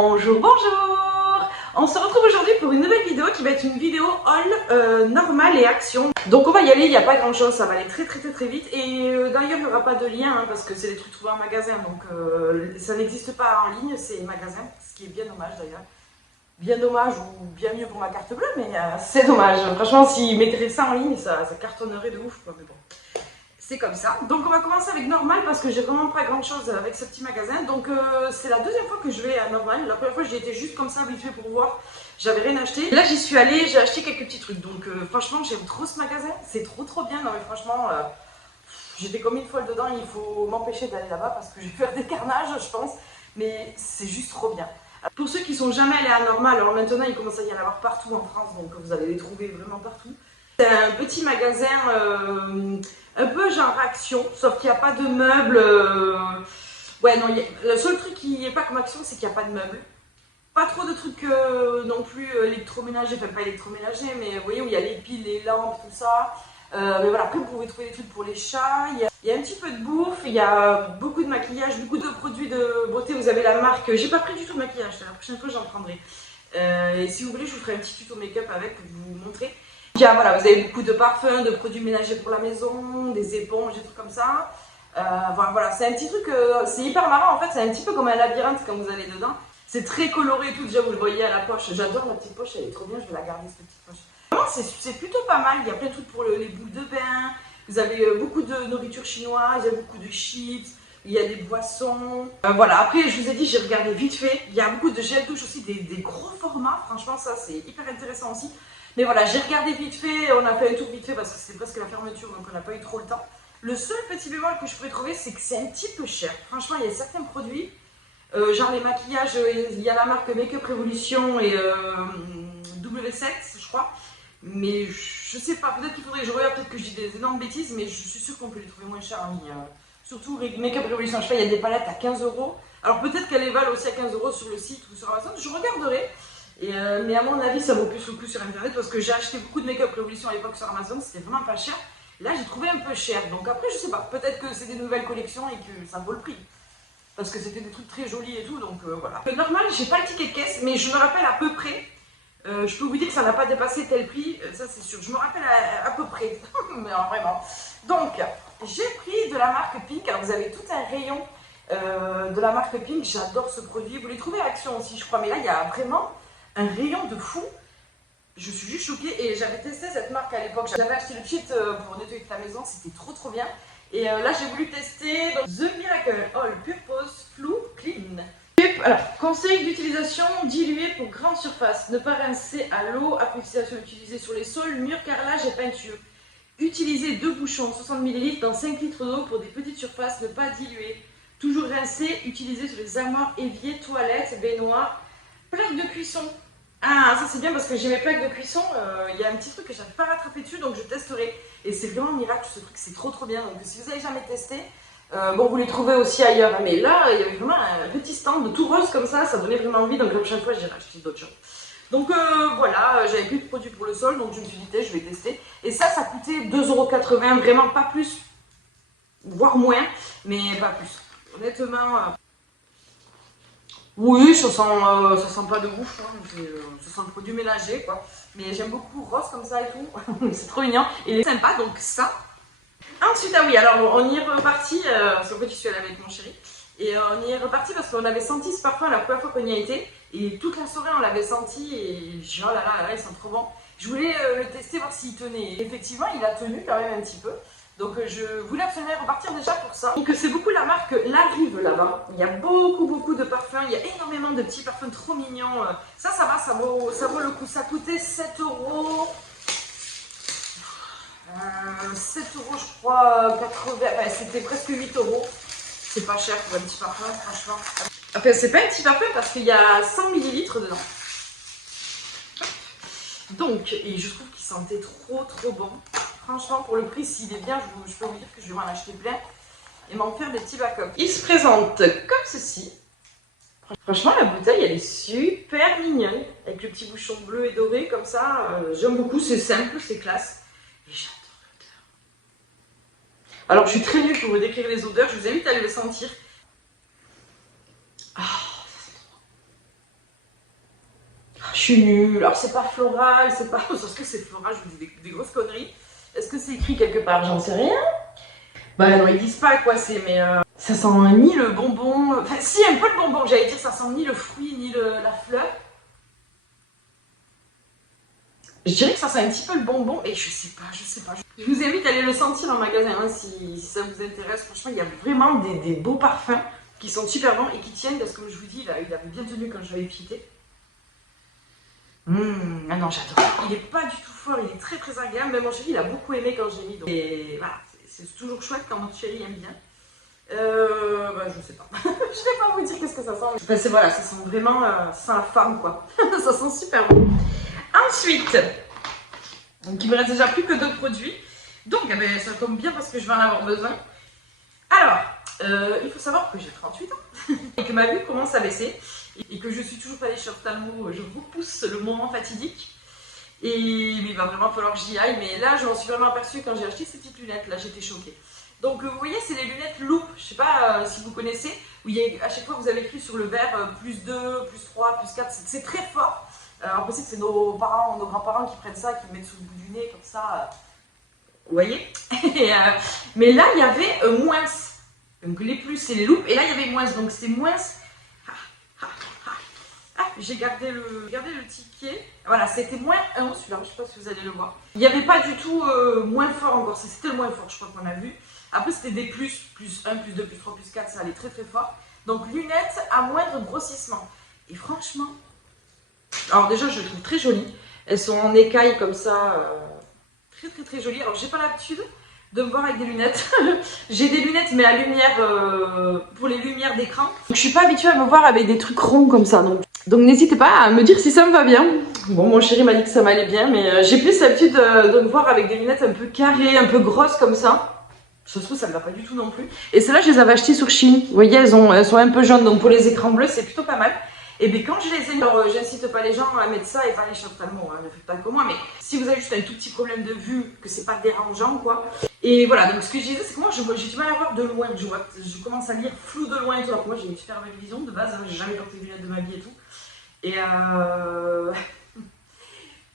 Bonjour, bonjour. On se retrouve aujourd'hui pour une nouvelle vidéo qui va être une vidéo haul normale et action. Donc on va y aller, il n'y a pas grand chose, ça va aller très vite. Et d'ailleurs il n'y aura pas de lien parce que c'est des trucs trouvés en magasin. Donc ça n'existe pas en ligne, c'est magasin, ce qui est bien dommage d'ailleurs. Bien dommage ou bien mieux pour ma carte bleue, mais c'est dommage. Franchement, s'ils mettraient ça en ligne, ça cartonnerait de ouf quoi. Mais bon, c'est comme ça. Donc on va commencer avec Normal parce que j'ai vraiment pas grand chose avec ce petit magasin. Donc c'est la deuxième fois que je vais à Normal. La première fois j'y étais juste comme ça vite fait pour voir. J'avais rien acheté. Là j'y suis allée, j'ai acheté quelques petits trucs. Donc franchement j'aime trop ce magasin. C'est trop bien. Non mais franchement j'étais comme une folle dedans. Il faut m'empêcher d'aller là-bas parce que je vais faire des carnages je pense. Mais c'est juste trop bien. Pour ceux qui sont jamais allés à Normal, alors maintenant il commence à y en avoir partout en France. Donc vous allez les trouver vraiment partout. C'est un petit magasin un peu genre action, sauf qu'il n'y a pas de meubles. Ouais, non, le seul truc qui n'est pas comme action, c'est qu'il n'y a pas de meubles. Pas trop de trucs non plus électroménagers, enfin pas électroménagers, mais vous voyez où il y a les piles, les lampes, tout ça. Mais voilà, après vous pouvez trouver des trucs pour les chats. Il y a un petit peu de bouffe, il y a beaucoup de maquillage, beaucoup de produits de beauté. Vous avez la marque. J'ai pas pris du tout de maquillage, la prochaine fois j'en prendrai. Et si vous voulez, je vous ferai un petit tuto make-up avec pour vous montrer. Voilà, vous avez beaucoup de parfums, de produits ménagers pour la maison, des éponges, des trucs comme ça. Voilà, c'est un petit truc, c'est hyper marrant en fait, c'est un petit peu comme un labyrinthe quand vous allez dedans. C'est très coloré et tout, déjà vous le voyez à la poche. J'adore la petite poche, elle est trop bien, je vais la garder cette petite poche. Vraiment, c'est plutôt pas mal, il y a plein de trucs pour les boules de bain. Vous avez beaucoup de nourriture chinoise, il y a beaucoup de chips, il y a des boissons. Voilà, après je vous ai dit, j'ai regardé vite fait. Il y a beaucoup de gel douche aussi, des gros formats, franchement ça c'est hyper intéressant aussi. Mais voilà, j'ai regardé vite fait, on a fait un tour vite fait parce que c'était presque la fermeture, donc on n'a pas eu trop le temps. Le seul petit bémol que je pourrais trouver, c'est que c'est un petit peu cher. Franchement, il y a certains produits, genre les maquillages, il y a la marque Make-up Revolution et W7, je crois. Mais je sais pas, peut-être qu'il faudrait que je regarde, peut-être que je dis des énormes bêtises, mais je suis sûre qu'on peut les trouver moins chers en ligne. Surtout Make-up Revolution, je sais pas, il y a des palettes à 15 euros. Alors peut-être qu'elles les valent aussi à 15 euros sur le site ou sur Amazon, je regarderai. Mais à mon avis, ça vaut plus le coup sur internet parce que j'ai acheté beaucoup de Make-up Revolution à l'époque sur Amazon, c'était vraiment pas cher. Là, j'ai trouvé un peu cher. Donc après, je sais pas, peut-être que c'est des nouvelles collections et que ça vaut le prix. Parce que c'était des trucs très jolis et tout, donc voilà. Normal, j'ai pas le ticket de caisse, mais je me rappelle à peu près. Je peux vous dire que ça n'a pas dépassé tel prix, ça c'est sûr. Je me rappelle à peu près. Mais non, vraiment. Donc, j'ai pris de la marque Pink. Alors, vous avez tout un rayon de la marque Pink. J'adore ce produit. Vous les trouvez à Action aussi, je crois. Mais là, il y a vraiment un rayon de fou. Je suis juste choquée et j'avais testé cette marque à l'époque. J'avais acheté le kit pour nettoyer toute la maison, c'était trop bien. Et là j'ai voulu tester donc, The Miracle All Purpose Flou Clean. Alors, conseil d'utilisation dilué pour grande surface. Ne pas rincer à l'eau après utilisation utilisée sur les sols, murs, carrelage et peinture. Utilisez 2 bouchons 60 ml dans 5 litres d'eau pour des petites surfaces, ne pas diluer. Toujours rincer, utiliser sur les armoires, éviers, toilettes, baignoires, plaques de cuisson. Ah, ça c'est bien parce que j'ai mes plaques de cuisson, il y a un petit truc que j'arrive pas à rattraper dessus, donc je testerai. Et c'est vraiment un miracle, ce truc, c'est trop bien. Donc si vous avez jamais testé, bon, vous les trouvez aussi ailleurs. Mais là, il y avait vraiment un petit stand tout rose comme ça donnait vraiment envie. Donc la prochaine fois, j'irai acheter d'autres choses. Donc voilà, j'avais plus de produits pour le sol, donc je me suis dit, je vais tester. Et ça coûtait 2,80 €, vraiment pas plus, voire moins, mais pas plus. Honnêtement... Oui, ça sent pas de ouf, hein. Ça sent le produit ménager quoi. Mais j'aime beaucoup rose comme ça et tout, c'est trop mignon. Et il est sympa, donc ça. Ensuite, ah oui, alors on y est reparti, parce qu'en fait je suis allée avec mon chéri. Et on y est reparti parce qu'on avait senti ce parfum la première fois qu'on y a été. Et toute la soirée on l'avait senti et j'ai dit oh là là, ils sont trop bons. Je voulais le tester, voir s'il tenait. Et effectivement, il a tenu quand même un petit peu. Donc je voulais absolument repartir déjà pour ça. Donc c'est beaucoup la marque La Rive là-bas. Il y a beaucoup de parfums. Il y a énormément de petits parfums trop mignons. Ça va, ça vaut le coup. Ça coûtait 7 €. 7 € je crois, 80. Enfin, c'était presque 8 €. C'est pas cher pour un petit parfum, franchement. Enfin, c'est pas un petit parfum parce qu'il y a 100 ml dedans. Donc, et je trouve qu'il sentait trop bon. Franchement, pour le prix, s'il est bien, je peux vous dire que je vais m'en acheter plein et m'en faire des petits backups. Il se présente comme ceci. Franchement, la bouteille, elle est super mignonne. Avec le petit bouchon bleu et doré, comme ça. J'aime beaucoup, c'est simple, c'est classe. Et j'adore l'odeur. Alors, je suis très nulle pour vous décrire les odeurs. Je vous invite à aller le sentir. Ah, ça sent trop bon. Je suis nulle. Alors c'est pas floral, c'est pas... Parce que c'est floral, je vous dis des grosses conneries. Est-ce que c'est écrit quelque part? J'en sais rien. Bah non, ils disent pas quoi c'est, mais ça sent ni le bonbon... Enfin si, un peu le bonbon, j'allais dire, ça sent ni le fruit, ni la fleur. Je dirais que ça sent un petit peu le bonbon, et je sais pas. Je vous invite à aller le sentir en magasin, hein, si ça vous intéresse. Franchement, il y a vraiment des beaux parfums qui sont super bons et qui tiennent, parce que comme je vous dis, il avait bien tenu quand je l'avais fité. Ah non, j'adore. Il est pas du tout fort, il est très très agréable. Même mon chéri, il a beaucoup aimé quand j'ai mis. Donc... Et voilà, c'est toujours chouette quand mon chéri aime bien. Bah, je sais pas. Je vais pas vous dire qu'est-ce que ça sent. Mais... Enfin, voilà, ça sent vraiment, ça sent la femme quoi. Ça sent super bon. Ensuite, donc il me reste déjà plus que 2 produits. Donc, eh ben, ça tombe bien parce que je vais en avoir besoin. Alors, il faut savoir que j'ai 38 ans et que ma vue commence à baisser. Et que je suis toujours pas allée chez l'ophtalmo, je repousse le moment fatidique. Mais il va vraiment falloir que j'y aille. Mais là, je m'en suis vraiment aperçue quand j'ai acheté ces petites lunettes. Là, j'étais choquée. Donc, vous voyez, c'est les lunettes loupe. Je sais pas si vous connaissez. Où il y a, à chaque fois, vous avez écrit sur le verre plus 2, plus 3, plus 4. C'est très fort. Alors, on sait que c'est nos parents, nos grands-parents qui prennent ça, qui mettent sous le bout du nez, comme ça. Vous voyez. Mais là, il y avait moins. Donc, les plus, c'est les loupes. Et là, il y avait moins. Donc, c'est moins. J'ai gardé le ticket. Voilà, c'était moins 1 celui-là, je sais pas si vous allez le voir. Il n'y avait pas du tout moins fort encore, c'était le moins fort, je crois qu'on a vu. Après, c'était des plus 1, plus 2, plus 3, plus 4, ça allait très très fort. Donc, lunettes à moindre grossissement. Et franchement, alors déjà, je les trouve très jolies. Elles sont en écaille comme ça, très très très jolies. Alors, j'ai pas l'habitude de me voir avec des lunettes. J'ai des lunettes mais à lumière pour les lumières d'écran. Je suis pas habituée à me voir avec des trucs ronds comme ça. Donc n'hésitez pas à me dire si ça me va bien. Bon, mon chéri m'a dit que ça m'allait bien, mais j'ai plus l'habitude de me voir avec des lunettes un peu carrées, un peu grosses comme ça. Ça se trouve, ça me va pas du tout non plus. Et celles-là, je les avais achetées sur Chine. Vous voyez, elles sont un peu jaunes, donc pour les écrans bleus, c'est plutôt pas mal. Et bien quand je les ai mis, alors j'incite pas les gens à mettre ça et pas les chez l'ophtalmo, ne faites pas comme moi, mais si vous avez juste un tout petit problème de vue, que c'est pas dérangeant quoi. Et voilà, donc ce que je disais, c'est que moi j'ai du mal à voir de loin, je commence à lire flou de loin et tout, alors que moi j'ai une super belle vision de base, hein, j'ai jamais porté de lunettes de ma vie et tout. Et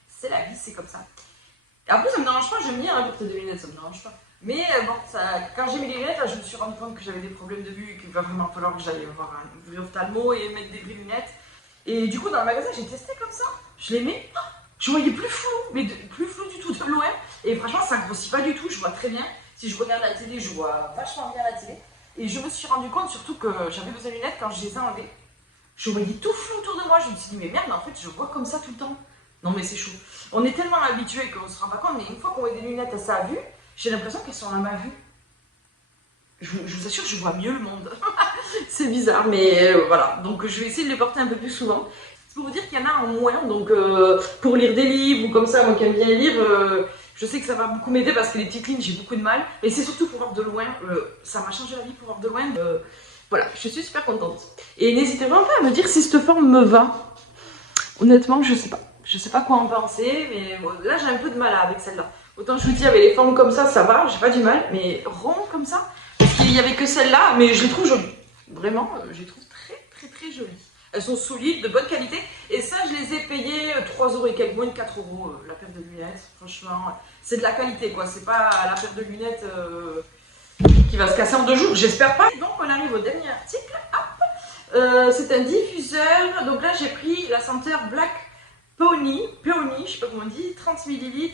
c'est la vie, c'est comme ça. Et après ça me dérange pas, j'aime bien porter des lunettes, ça me dérange pas. Mais bon, quand j'ai mis les lunettes, là, je me suis rendu compte que j'avais des problèmes de vue et qu'il va vraiment falloir que j'aille voir un ophtalmo et mettre des vraies lunettes. Et du coup, dans le magasin, j'ai testé comme ça. Je les mets, je voyais plus flou, mais plus flou du tout de loin. Et franchement, ça ne grossit pas du tout, je vois très bien. Si je regarde la télé, je vois vachement bien la télé. Et je me suis rendu compte surtout que j'avais besoin de lunettes quand je les ai enlevées. Je voyais tout flou autour de moi. Je me suis dit, mais merde, mais en fait, je vois comme ça tout le temps. Non, mais c'est chaud. On est tellement habitués qu'on ne se rend pas compte, mais une fois qu'on met des lunettes à sa vue, j'ai l'impression qu'elles sont à ma vue. Je vous assure, je vois mieux le monde. C'est bizarre, mais voilà. Donc, je vais essayer de les porter un peu plus souvent. C'est pour vous dire qu'il y en a en moins. Donc, pour lire des livres ou comme ça, moi qui aime bien lire, je sais que ça va beaucoup m'aider parce que les petites lignes, j'ai beaucoup de mal. Et c'est surtout pour voir de loin. Ça m'a changé la vie pour voir de loin. Voilà, je suis super contente. Et n'hésitez vraiment pas à me dire si cette forme me va. Honnêtement, je sais pas. Je sais pas quoi en penser, mais bon, là, j'ai un peu de mal avec celle-là. Autant je vous dis, avec les formes comme ça va, j'ai pas du mal. Mais rond comme ça, parce qu'il y avait que celle-là, mais je les trouve jolies. Vraiment, je les trouve très très très jolies. Elles sont solides, de bonne qualité. Et ça, je les ai payées 3 € et quelques, moins de 4 € la paire de lunettes. Franchement, c'est de la qualité quoi. C'est pas la paire de lunettes qui va se casser en 2 jours. J'espère pas. Donc, on arrive au dernier article. C'est un diffuseur. Donc là, j'ai pris la senteur Black Peony, je sais pas comment on dit, 30 ml.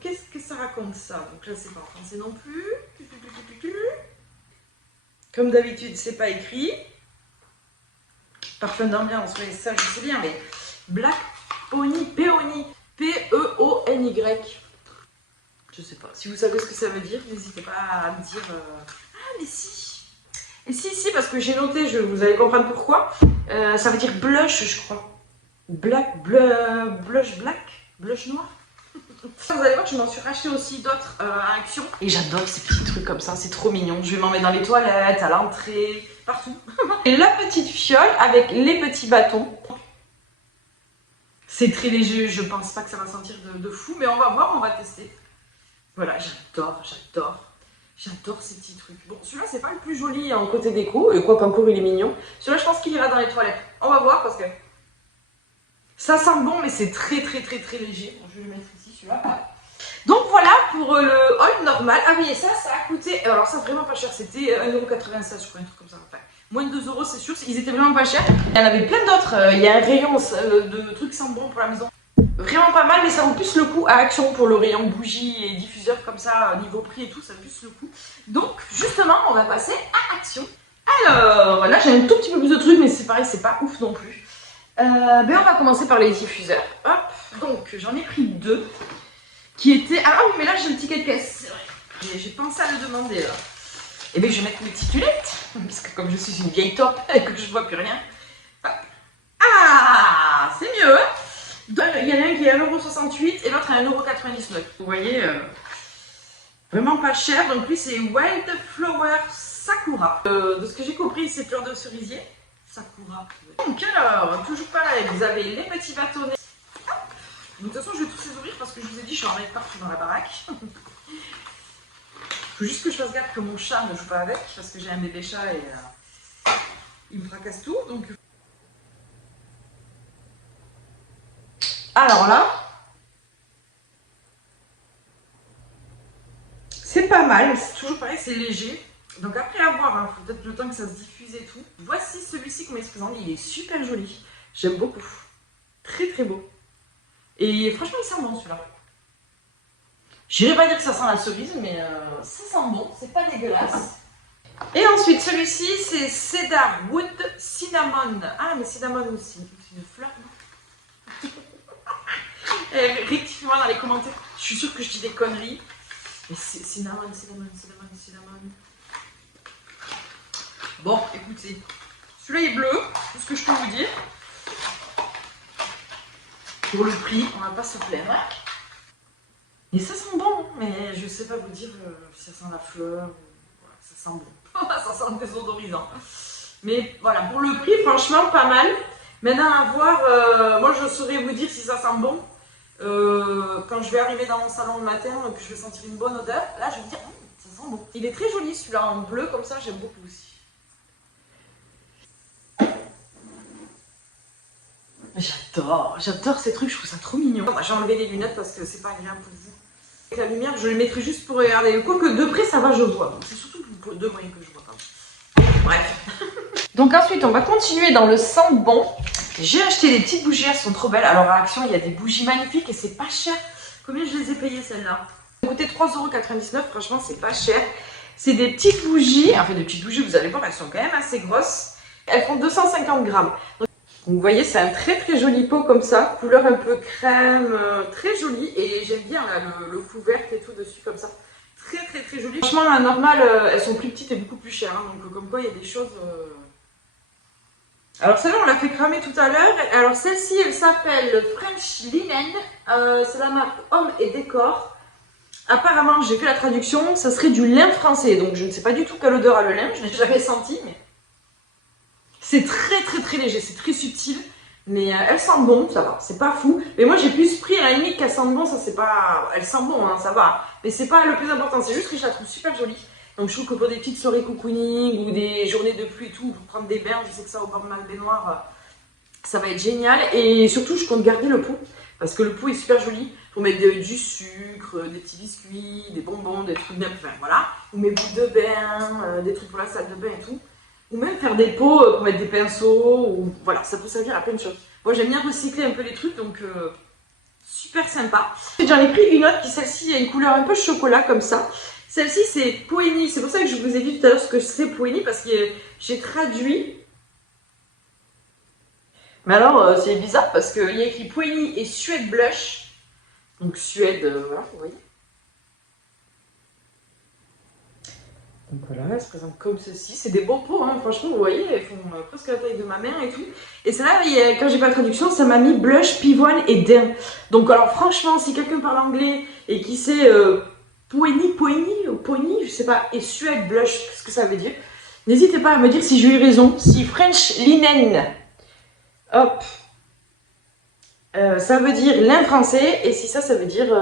Qu'est-ce que ça raconte ça? Donc là, c'est pas en français non plus. Comme d'habitude, c'est pas écrit. Parfum d'ambiance, oui, ça je sais bien, mais Black Peony, P-E-O-N-Y. Je sais pas. Si vous savez ce que ça veut dire, n'hésitez pas à me dire. Ah, mais si! Et si, parce que j'ai noté, vous allez comprendre pourquoi. Ça veut dire blush, je crois. Blush noir. Vous allez voir que je m'en suis racheté aussi d'autres à Action. Et j'adore ces petits trucs comme ça, c'est trop mignon. Je vais m'en mettre dans les toilettes, à l'entrée, partout. Et la petite fiole avec les petits bâtons. C'est très léger, je pense pas que ça va sentir de fou, mais on va voir, on va tester. Voilà, j'adore ces petits trucs. Bon, celui-là, c'est pas le plus joli en côté déco, et quoi qu'encore il est mignon. Celui-là, je pense qu'il ira dans les toilettes. On va voir parce que Ça sent bon, mais c'est très léger. Je vais le mettre ici, celui-là. Donc voilà pour le haul normal. Ah oui, et ça a coûté, alors ça vraiment pas cher, c'était 1,96 €, je crois, un truc comme ça. Enfin, moins de 2 €, c'est sûr, ils étaient vraiment pas chers. Il y en avait plein d'autres, il y a un rayon de trucs sans bon pour la maison. Vraiment pas mal, mais ça vaut plus le coup à Action pour le rayon bougies et diffuseurs comme ça, niveau prix et tout, ça vaut plus le coup. Donc justement, on va passer à Action. Alors, là j'ai un tout petit peu plus de trucs, mais c'est pareil, c'est pas ouf non plus. On va commencer par les diffuseurs. Hop, donc j'en ai pris 2. Qui était... Ah oui, mais là j'ai le ticket de caisse, c'est vrai. J'ai pensé à le demander là. Et bien je vais mettre mes petites lunettes, parce que comme je suis une vieille top et que je vois plus rien. Hop. Ah, c'est mieux. Il y en a un qui est à 1,68 € et l'autre à 1,99 €. Vous voyez, vraiment pas cher. Donc lui c'est Wildflower Sakura. De ce que j'ai compris, c'est fleur de cerisier. Sakura. Donc alors, toujours pareil, vous avez les petits bâtonnets. De toute façon, je vais tous les ouvrir parce que je vous ai dit, je suis en mettre partout dans la baraque. Il faut juste que je fasse gaffe que mon chat ne joue pas avec parce que j'ai un bébé chat et il me fracasse tout. Donc... Alors là, c'est pas mal, c'est toujours pareil, c'est léger. Donc après avoir, il faut peut-être le temps que ça se diffuse et tout. Voici celui-ci qu'on m'a présenté, il est super joli. J'aime beaucoup. Très beau. Et franchement, il sent bon celui-là. Je n'irais pas dire que ça sent la cerise, mais ça sent bon, c'est pas dégueulasse. Et ensuite, celui-ci, c'est Cedar Wood Cinnamon. Ah, mais cinnamon aussi, c'est une fleur. Rectifiez-moi dans les commentaires, je suis sûre que je dis des conneries. Mais c'est cinnamon. Bon, écoutez, celui-là est bleu, c'est ce que je peux vous dire. Pour le prix, on va pas se plaindre. Et ça sent bon, mais je sais pas vous dire si ça sent la fleur ou... Voilà, ça sent bon. Ça sent désodorisant. Mais voilà, pour le prix, franchement, pas mal. Maintenant, à voir, moi je saurais vous dire si ça sent bon. Quand je vais arriver dans mon salon le matin, que je vais sentir une bonne odeur, là je vais me dire, ça sent bon. Il est très joli celui-là en bleu, comme ça, j'aime beaucoup aussi. J'adore ces trucs, je trouve ça trop mignon. Moi j'ai enlevé les lunettes parce que c'est pas agréable pour vous. Avec la lumière, je les mettrai juste pour regarder. Quoique de près ça va, je vois. C'est surtout pour de moyens que je vois pas. Bref. Donc ensuite on va continuer dans le sang bon. J'ai acheté des petites bougies, elles sont trop belles. Alors à Action il y a des bougies magnifiques et c'est pas cher. Combien je les ai payées celles-là? Ça coûtait 3,99 €, franchement c'est pas cher. C'est des petites bougies, enfin des petites bougies, vous allez voir, elles sont quand même assez grosses. Elles font 250 grammes. Donc vous voyez, c'est un très joli pot comme ça, couleur un peu crème, très joli. Et j'aime bien là, le couvercle et tout dessus comme ça. Très joli. Franchement, la normale, elles sont plus petites et beaucoup plus chères. Hein, donc comme quoi, il y a des choses... Alors celle-là, on l'a fait cramer tout à l'heure. Alors celle-ci, elle s'appelle French Linen. C'est la marque Homme et Décor. Apparemment, j'ai fait la traduction, ça serait du lin français. Donc je ne sais pas du tout quelle odeur a le lin, je n'ai jamais senti, mais... C'est très léger, c'est très subtil, mais elles sentent bon, ça va, c'est pas fou. Mais moi j'ai plus pris à la limite qu'elles sentent bon, ça c'est pas... Elles sentent bon, hein, ça va. Mais c'est pas le plus important, c'est juste que je la trouve super jolie. Donc je trouve que pour des petites soirées cocooning ou des journées de pluie et tout, pour prendre des bains, je sais que ça au bord de ma baignoire, ça va être génial. Et surtout je compte garder le pot, parce que le pot est super joli. Pour mettre du sucre, des petits biscuits, des bonbons, des trucs enfin voilà. Ou mes boules de bain, des trucs pour la salle de bain et tout. Ou même faire des pots pour mettre des pinceaux, ou voilà, ça peut servir à plein de choses. Moi j'aime bien recycler un peu les trucs, donc super sympa. J'en ai pris une autre qui, celle-ci, a une couleur un peu chocolat comme ça. Celle-ci c'est Poeni, c'est pour ça que je vous ai dit tout à l'heure ce que c'est Poeni, parce que j'ai traduit. Mais alors c'est bizarre parce qu'il y a écrit Poeni et Suède Blush. Donc Suède, voilà, vous voyez. Donc voilà, elle se présente comme ceci. C'est des beaux pots, hein, franchement, vous voyez, elles font presque la taille de ma main et tout. Et celle-là, quand j'ai pas la traduction, ça m'a mis blush, pivoine et daim. Donc alors franchement, si quelqu'un parle anglais et qui sait Poeni, je sais pas, et Suède blush, qu'est-ce que ça veut dire? N'hésitez pas à me dire si j'ai eu raison. Si French Linen, hop, ça veut dire lin français, et si ça veut dire...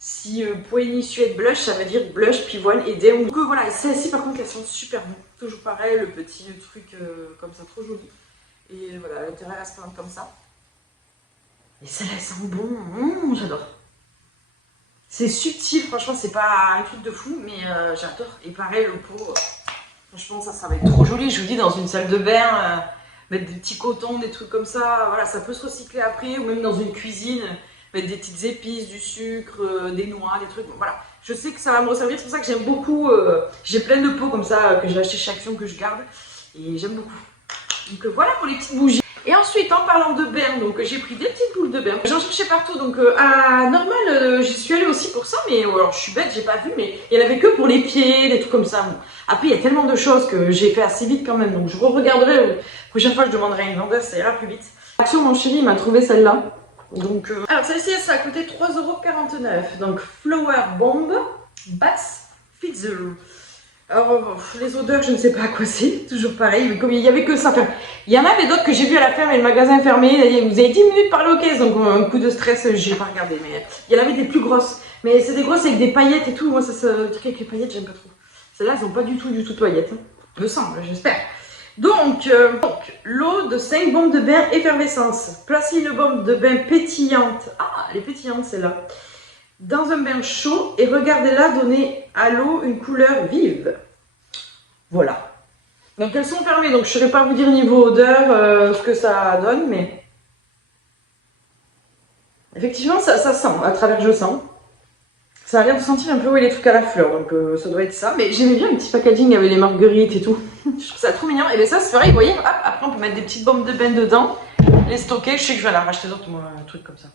Si Poeni Suède Blush, ça veut dire blush, pivoine et daim. Donc voilà, celles-ci par contre elles sont super bonnes. Toujours pareil, le petit truc comme ça, trop joli. Et voilà, à l'intérieur elle se présente comme ça. Et celle-là, elle sent bon. J'adore. C'est subtil, franchement, c'est pas un truc de fou, mais j'adore. Et pareil, le pot, franchement, ça va être trop joli. Je vous dis, dans une salle de bain, mettre des petits cotons, des trucs comme ça. Voilà, ça peut se recycler après, ou même dans une cuisine, mettre des petites épices, du sucre, des noix, des trucs. Bon, voilà, je sais que ça va me resservir. C'est pour ça que j'aime beaucoup. J'ai plein de pots comme ça que j'ai acheté chez Action, que je garde. Et j'aime beaucoup. Donc voilà pour les petites bougies. Et ensuite, en parlant de bain, donc j'ai pris des petites boules de bain. J'en cherchais partout, donc à Normal, j'y suis allée aussi pour ça, mais alors je suis bête, j'ai pas vu, mais il y en avait que pour les pieds, des trucs comme ça. Bon. Après, il y a tellement de choses que j'ai fait assez vite quand même, donc je re-regarderai. La prochaine fois, je demanderai à une vendeuse, ça ira plus vite. Action, mon chéri m'a trouvé celle-là. Donc, alors celle-ci, ça a coûté 3,49 €. Donc Flower Bomb Bass Fizzer. Alors, les odeurs, je ne sais pas à quoi c'est, toujours pareil, mais comme il n'y avait que ça. Enfin, il y en avait d'autres que j'ai vu à la ferme et le magasin fermé. Il a dit, vous avez 10 minutes par le caisse, donc un coup de stress, j'ai pas regardé. Mais il y en avait des plus grosses. Mais c'est des grosses avec des paillettes et tout. Moi, le truc avec les paillettes, j'aime pas trop. Celles-là, elles n'ont pas du tout de paillettes. Hein. Me semble, j'espère. Donc, l'eau de 5 bombes de bain effervescence. Placez une bombe de bain pétillante. Ah, elle est pétillante celle-là. Dans un bain chaud et regardez-la donner à l'eau une couleur vive. Voilà. Donc elles sont fermées, donc je ne saurais pas vous dire niveau odeur ce que ça donne, mais effectivement ça sent, à travers que je sens. Ça a l'air de sentir un peu les trucs à la fleur, donc ça doit être ça. Mais j'aimais bien le petit packaging avec les marguerites et tout. Je trouve ça trop mignon. Et bien ça c'est pareil, vous voyez, hop, après on peut mettre des petites bombes de bain dedans, les stocker. Je sais que je vais en racheter d'autres, moi, un truc comme ça.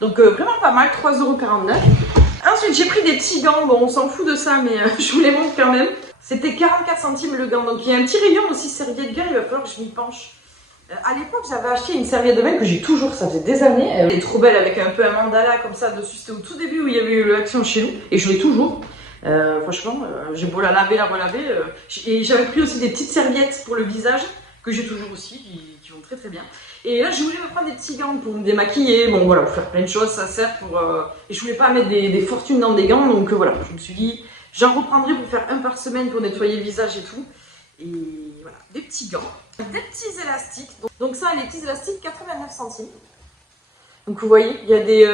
Donc vraiment pas mal, 3,49 €. Ensuite j'ai pris des petits gants, bon on s'en fout de ça mais je vous les montre quand même. C'était 44 centimes le gant, donc il y a un petit rayon aussi serviette de bain, il va falloir que je m'y penche. À l'époque j'avais acheté une serviette de bain que j'ai toujours, ça faisait des années. Elle est trop belle avec un peu un mandala comme ça dessus, c'était au tout début où il y avait eu l'action chez nous et je l'ai toujours. Franchement, j'ai beau la laver, la relaver. Et j'avais pris aussi des petites serviettes pour le visage que j'ai toujours aussi, qui vont très très bien. Et là, je voulais me prendre des petits gants pour me démaquiller. Bon, voilà, pour faire plein de choses, ça sert pour... Et je voulais pas mettre des fortunes dans des gants, donc voilà, je me suis dit, j'en reprendrai pour faire un par semaine pour nettoyer le visage et tout. Et voilà, des petits gants, des petits élastiques. Donc ça, les petits élastiques, 89 centimes. Donc vous voyez, il y a des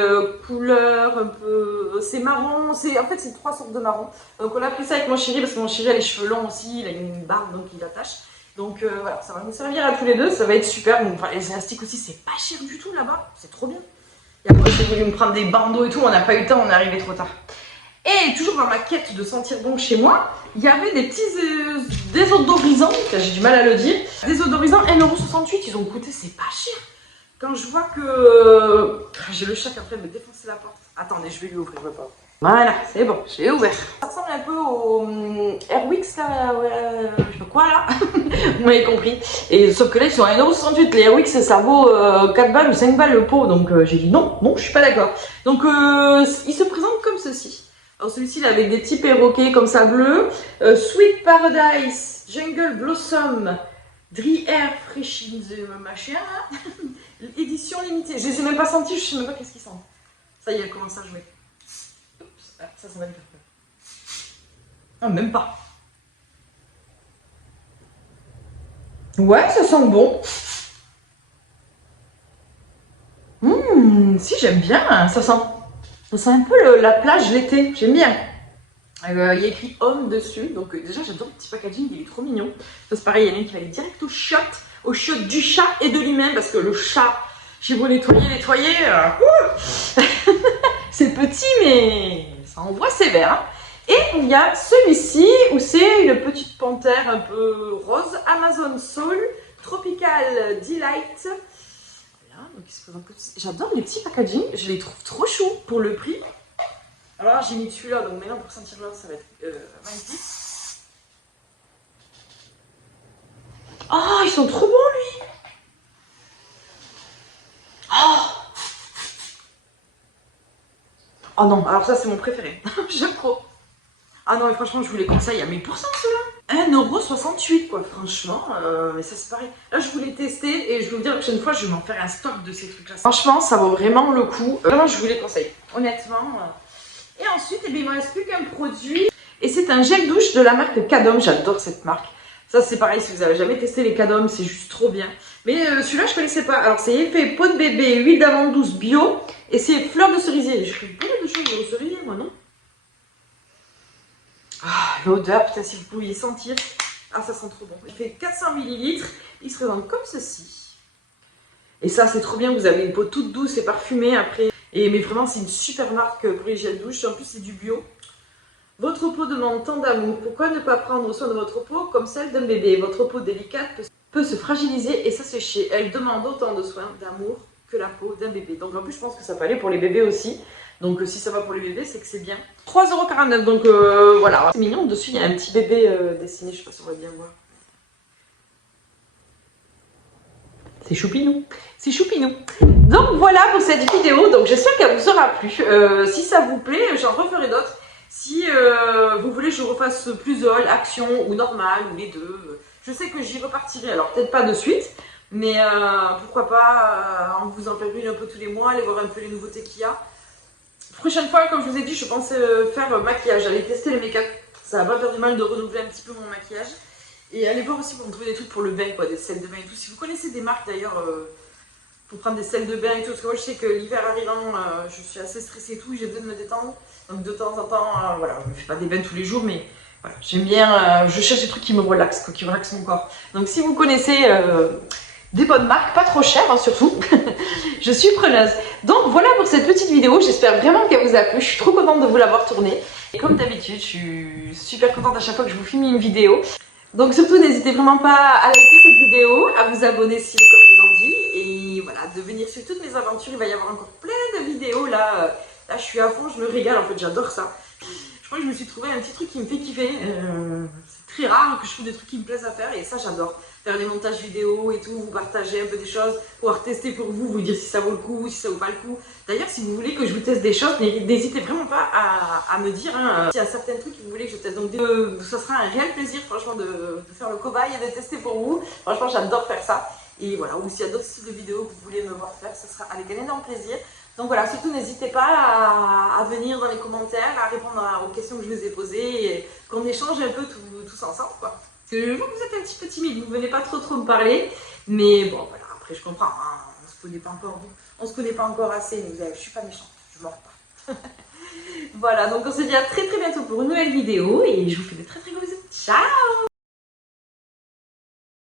couleurs un peu... C'est marron, en fait c'est 3 sortes de marron. Donc on a pris ça avec mon chéri, parce que mon chéri a les cheveux longs aussi, il a une barbe, donc il attache. Donc voilà, ça va nous servir à tous les deux, ça va être super. Donc, les élastiques aussi, c'est pas cher du tout là-bas, c'est trop bien. Et après, j'ai voulu me prendre des bandeaux et tout, on n'a pas eu le temps, on est arrivé trop tard. Et toujours dans ma quête de sentir bon chez moi, il y avait des petits désodorisants, j'ai du mal à le dire. Désodorisants 1,68 €, ils ont coûté, c'est pas cher. Quand je vois que... J'ai le chat qui est en train de me défoncer la porte. Attendez, je vais lui ouvrir la porte. Voilà, c'est bon, j'ai ouvert. Ça ressemble un peu au Airwix là, je sais pas quoi là, vous m'avez compris. Et sauf que là ils sont à 1,68 €, les Airwix ça vaut 4 balles ou 5 balles le pot, donc j'ai dit non, je suis pas d'accord. Donc il se présente comme ceci. Alors celui-ci il est avec des petits perroquets comme ça bleu, Sweet Paradise, Jungle Blossom, Dry Air Freshin the machin, édition limitée. Je les ai même pas sentis, je sais même pas qu'est-ce qu'ils sentent. Ça y est, elle commence à jouer. Ça va me faire peur. Ah, même pas. Ouais, ça sent bon. Si, j'aime bien. Ça sent un peu la plage l'été. J'aime bien. Il y a écrit homme dessus. Donc déjà, j'adore le petit packaging. Il est trop mignon. Ça, c'est pareil, il y en a une qui va aller direct au shot du chat et de lui-même. Parce que le chat, j'ai beau nettoyer. C'est petit, mais ça envoie sévère. Hein. Et il y a celui-ci où c'est une petite panthère un peu rose, Amazon Soul, Tropical Delight. Voilà, donc il se présente comme ça. J'adore les petits packaging, je les trouve trop choux pour le prix. Alors là, j'ai mis celui-là, donc maintenant pour sentir l'autre, ça va être magnifique. Oh, ils sont trop bons lui. Oh non, alors ça c'est mon préféré. J'aime trop. Ah non, mais franchement, je vous les conseille à 1000% ceux-là. 1,68 € quoi, franchement. Mais ça c'est pareil. Là, je voulais tester et je vais vous dire la prochaine fois, je vais m'en faire un stock de ces trucs-là. Franchement, ça vaut vraiment le coup. Vraiment, je vous les conseille. Honnêtement. Et ensuite, eh bien, il ne me reste plus qu'un produit. Et c'est un gel douche de la marque Cadom. J'adore cette marque. Ça, c'est pareil, si vous n'avez jamais testé les Cadom, c'est juste trop bien. Mais celui-là, je connaissais pas. Alors, c'est effet peau de bébé, huile d'amande douce bio. Et c'est fleur de cerisier. J'ai fait beaucoup de choses de cerisier, moi, non? Ah, l'odeur, putain, si vous pouviez sentir. Ah, ça sent trop bon. Il fait 400 ml. Il se présente comme ceci. Et ça, c'est trop bien. Vous avez une peau toute douce et parfumée après. Mais vraiment, c'est une super marque pour les gels douche. En plus, c'est du bio. Votre peau demande tant d'amour. Pourquoi ne pas prendre soin de votre peau comme celle d'un bébé? Votre peau délicate peut se fragiliser et s'assécher. Elle demande autant de soins, d'amour que la peau d'un bébé. Donc en plus, je pense que ça peut aller pour les bébés aussi. Donc si ça va pour les bébés, c'est que c'est bien. 3,49 €. Donc voilà. C'est mignon. Dessus, il y a un petit bébé dessiné. Je sais pas si on va bien voir. C'est choupinou. C'est choupinou. Donc voilà pour cette vidéo. Donc j'espère qu'elle vous aura plu. Si ça vous plaît, j'en referai d'autres. Si vous voulez que je refasse plus haul, action ou normal ou les deux, je sais que j'y repartirai. Alors peut-être pas de suite, mais pourquoi pas vous en faire une un peu tous les mois, aller voir un peu les nouveautés qu'il y a. Prochaine fois, comme je vous ai dit, je pensais faire maquillage. Aller tester les make-up. Ça va pas faire du mal de renouveler un petit peu mon maquillage. Et allez voir aussi pour me trouver des trucs pour le bain, quoi, des sels de bain et tout. Si vous connaissez des marques d'ailleurs pour prendre des sels de bain et tout, parce que moi je sais que l'hiver arrivant, je suis assez stressée et tout, j'ai besoin de me détendre. Donc de temps en temps, voilà, je ne fais pas des bains tous les jours, mais voilà, j'aime bien, je cherche des trucs qui me relaxent, quoi, qui relaxent mon corps. Donc si vous connaissez des bonnes marques, pas trop chères hein, surtout, je suis preneuse. Donc voilà pour cette petite vidéo, j'espère vraiment qu'elle vous a plu, je suis trop contente de vous l'avoir tournée. Et comme d'habitude, je suis super contente à chaque fois que je vous filme une vidéo. Donc surtout, n'hésitez vraiment pas à liker cette vidéo, à vous abonner si le corps vous en dit. Et voilà, de venir suivre toutes mes aventures, il va y avoir encore plein de vidéos là. Là, je suis à fond, je me régale, en fait, j'adore ça. Je crois que je me suis trouvé un petit truc qui me fait kiffer. C'est très rare que je trouve des trucs qui me plaisent à faire et ça, j'adore. Faire des montages vidéo et tout, vous partager un peu des choses, pouvoir tester pour vous, vous dire si ça vaut le coup, si ça vaut pas le coup. D'ailleurs, si vous voulez que je vous teste des choses, n'hésitez vraiment pas à me dire s'il y a certains trucs que vous voulez que je teste. Donc, ça sera un réel plaisir, franchement, de faire le cobaye et de tester pour vous. Franchement, j'adore faire ça. Et voilà, ou s'il y a d'autres styles de vidéos que vous voulez me voir faire, ça sera avec un énorme plaisir. Donc voilà, surtout n'hésitez pas à venir dans les commentaires, à répondre aux questions que je vous ai posées et qu'on échange un peu tous ensemble, quoi. Parce que je vois que vous êtes un petit peu timide, vous ne venez pas trop me parler, mais bon voilà, après je comprends, hein, on se connaît pas encore assez, mais je suis pas méchante, je mords pas. Voilà, donc on se dit à très bientôt pour une nouvelle vidéo et je vous fais de très gros bisous. Ciao!